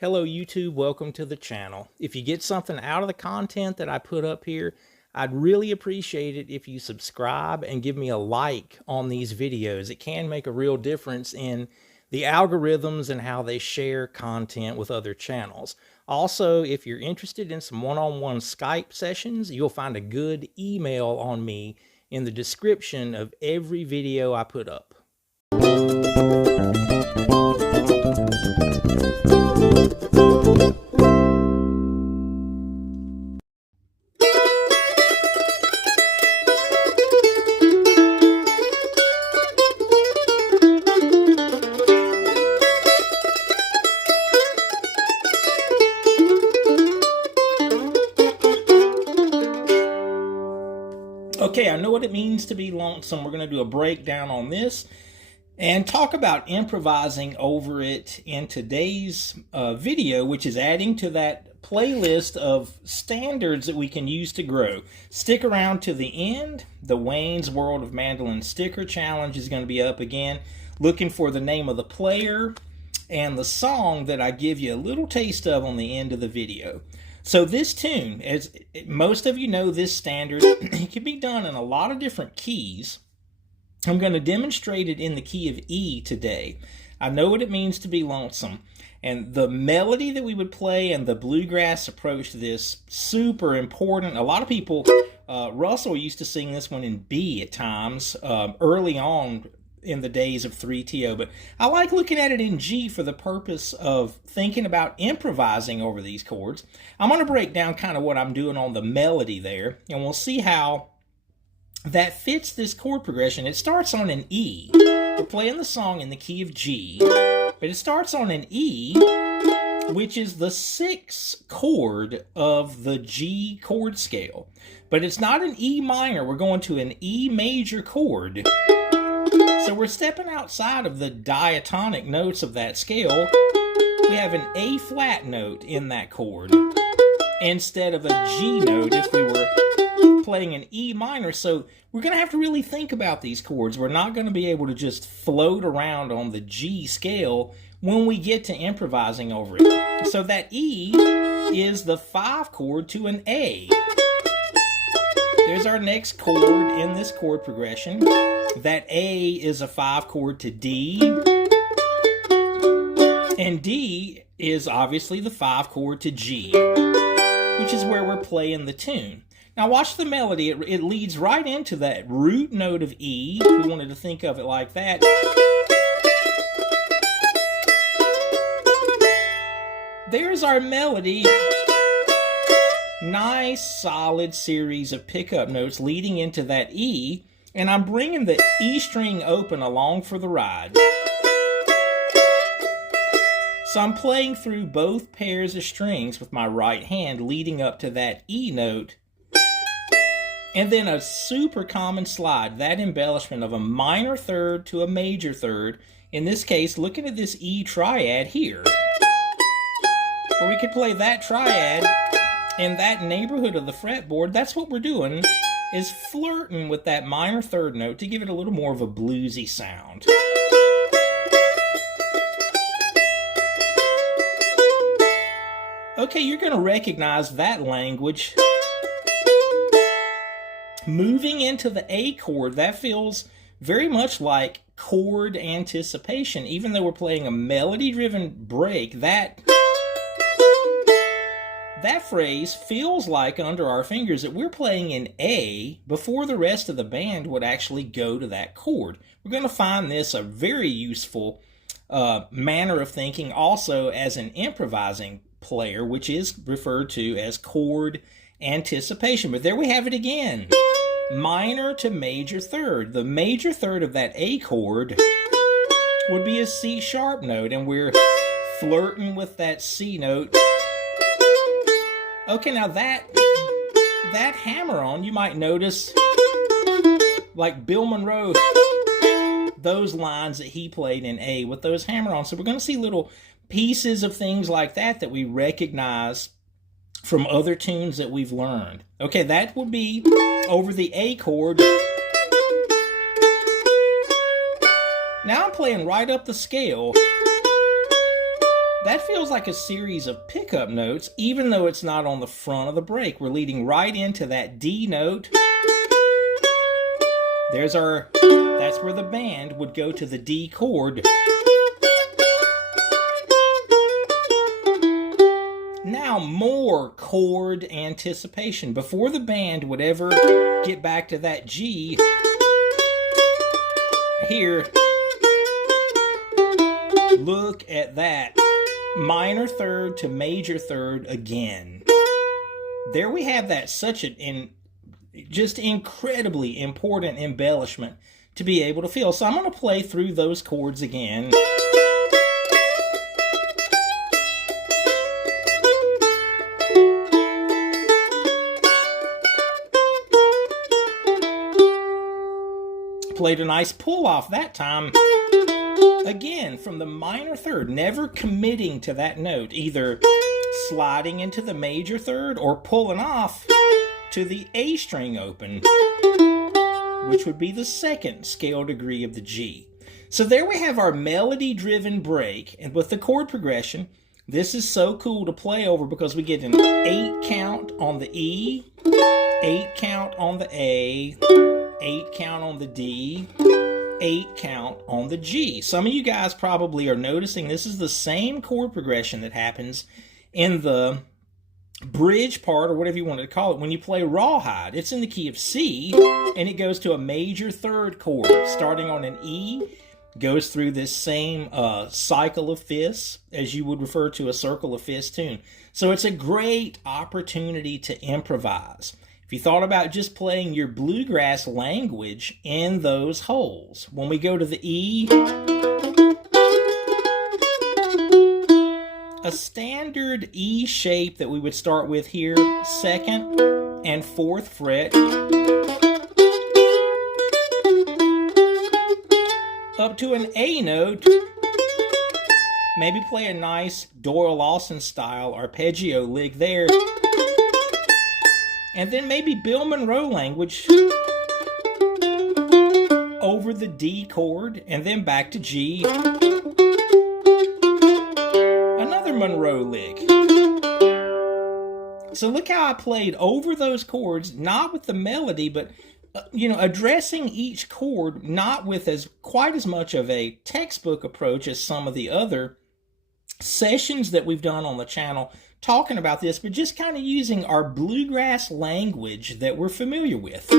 Hello YouTube, welcome to the channel. If you get something out of the content that I put up here, I'd really appreciate it if you subscribe and give me a like on these videos. It can make a real difference in the algorithms and how they share content with other channels. Also, if you're interested in some one-on-one Skype sessions, you'll find a good email on me in the description of every video I put up. Okay, I know what it means to be lonesome. We're going to do a breakdown on this and talk about improvising over it in today's video, which is adding to that playlist of standards that we can use to grow. Stick around to the end. The Wayne's World of Mandolin Sticker Challenge is going to be up again. Looking for the name of the player and the song that I give you a little taste of on the end of the video. So this tune, as most of you know, this standard, it can be done in a lot of different keys. I'm going to demonstrate it in the key of E today. I know what it means to be lonesome. And the melody that we would play and the bluegrass approach to this, super important. A lot of people, Russell used to sing this one in B at times, early on in the days of 3TO, but I like looking at it in G for the purpose of thinking about improvising over these chords. I'm going to break down kind of what I'm doing on the melody there, and we'll see how that fits this chord progression. It starts on an E. We're playing the song in the key of G, but it starts on an E, which is the 6th chord of the G chord scale. But it's not an E minor. We're going to an E major chord. So we're stepping outside of the diatonic notes of that scale. We have an A flat note in that chord instead of a G note if we were playing an E minor. So we're going to have to really think about these chords. We're not going to be able to just float around on the G scale when we get to improvising over it. So that E is the 5 chord to an A. There's our next chord in this chord progression. That A is a 5 chord to D. And D is obviously the 5 chord to G, which is where we're playing the tune. Now watch the melody. It leads right into that root note of E, if we wanted to think of it like that. There's our melody. Nice, solid series of pickup notes leading into that E. And I'm bringing the E string open along for the ride. So I'm playing through both pairs of strings with my right hand leading up to that E note. And then a super common slide, that embellishment of a minor third to a major third. In this case, looking at this E triad here. Where we could play that triad in that neighborhood of the fretboard. That's what we're doing, is flirting with that minor third note to give it a little more of a bluesy sound. Okay, you're going to recognize that language. Moving into the A chord, that feels very much like chord anticipation. Even though we're playing a melody-driven break, that phrase feels like under our fingers that we're playing in A before the rest of the band would actually go to that chord. We're going to find this a very useful manner of thinking also as an improvising player, which is referred to as chord anticipation. But there we have it again. Minor to major third. The major third of that A chord would be a C sharp note, and we're flirting with that C note. Okay, now that hammer-on, you might notice, like Bill Monroe, those lines that he played in A with those hammer-ons. So we're going to see little pieces of things like that we recognize from other tunes that we've learned. Okay, that would be over the A chord. Now I'm playing right up the scale. that feels like a series of pickup notes, even though it's not on the front of the break. We're leading right into that D note. That's where the band would go to the D chord. Now more chord anticipation. Before the band would ever get back to that G, here, look at that. Minor third to major third again. There we have that, such just incredibly important embellishment to be able to feel. So I'm going to play through those chords again. Played a nice pull off that time. Again, from the minor third, never committing to that note, either sliding into the major third or pulling off to the A string open, which would be the second scale degree of the G. So there we have our melody-driven break, and with the chord progression, this is so cool to play over because we get an 8 count on the E, 8 count on the A, 8 count on the D, 8 count on the G. Some of you guys probably are noticing this is the same chord progression that happens in the bridge part, or whatever you want to call it, when you play rawhide. It's in the key of C, and it goes to a major third chord, starting on an E, goes through this same cycle of fifths, as you would refer to a circle of fifths tune. So it's a great opportunity to improvise. If you thought about just playing your bluegrass language in those holes, when we go to the E, a standard E shape that we would start with here, 2nd and 4th fret, up to an A note, maybe play a nice Doyle Lawson style arpeggio lick there, and then maybe Bill Monroe language over the D chord, and then back to G. Another Monroe lick. So look how I played over those chords, not with the melody, but addressing each chord, not with quite as much of a textbook approach as some of the other sessions that we've done on the channel talking about this, but just kind of using our bluegrass language that we're familiar with.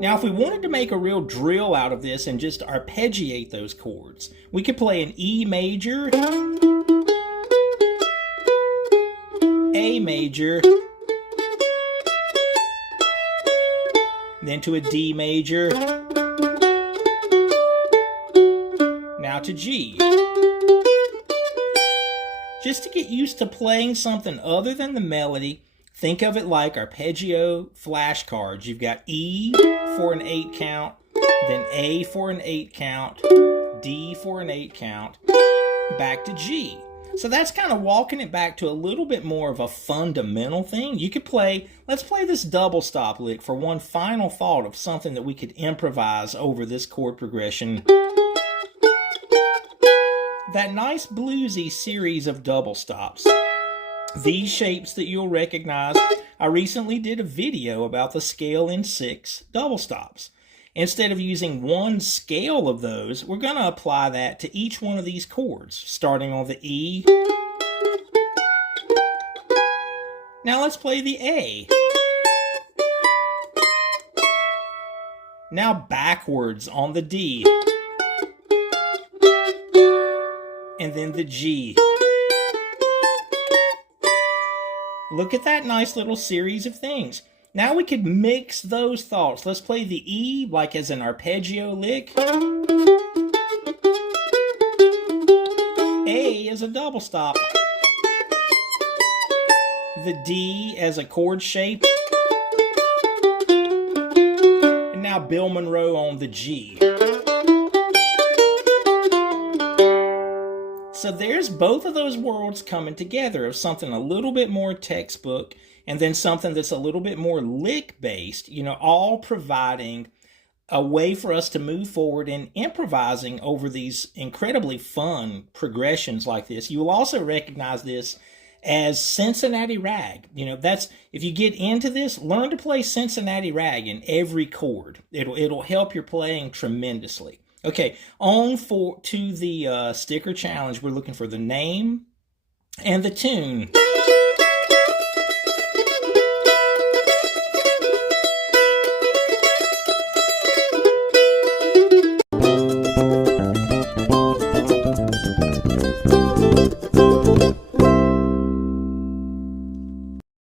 Now, if we wanted to make a real drill out of this and just arpeggiate those chords, we could play an E major, A major, then to a D major, now to G. Just to get used to playing something other than the melody, think of it like arpeggio flashcards. You've got E for an 8 count, then A for an 8 count, D for an 8 count, back to G. So that's kind of walking it back to a little bit more of a fundamental thing. You could let's play this double stop lick for one final thought of something that we could improvise over this chord progression. That nice bluesy series of double stops. These shapes that you'll recognize, I recently did a video about the scale in 6 double stops. Instead of using one scale of those, we're going to apply that to each one of these chords, starting on the E. Now let's play the A. Now backwards on the D. And then the G. Look at that nice little series of things. Now we could mix those thoughts. Let's play the E like as an arpeggio lick. A as a double stop. The D as a chord shape. And now Bill Monroe on the G. So there's both of those worlds coming together, of something a little bit more textbook and then something that's a little bit more lick based, all providing a way for us to move forward and improvising over these incredibly fun progressions like this. You will also recognize this as Cincinnati Rag. That's, if you get into this, learn to play Cincinnati Rag in every chord. It'll help your playing tremendously. Okay, on to the sticker challenge. We're looking for the name and the tune.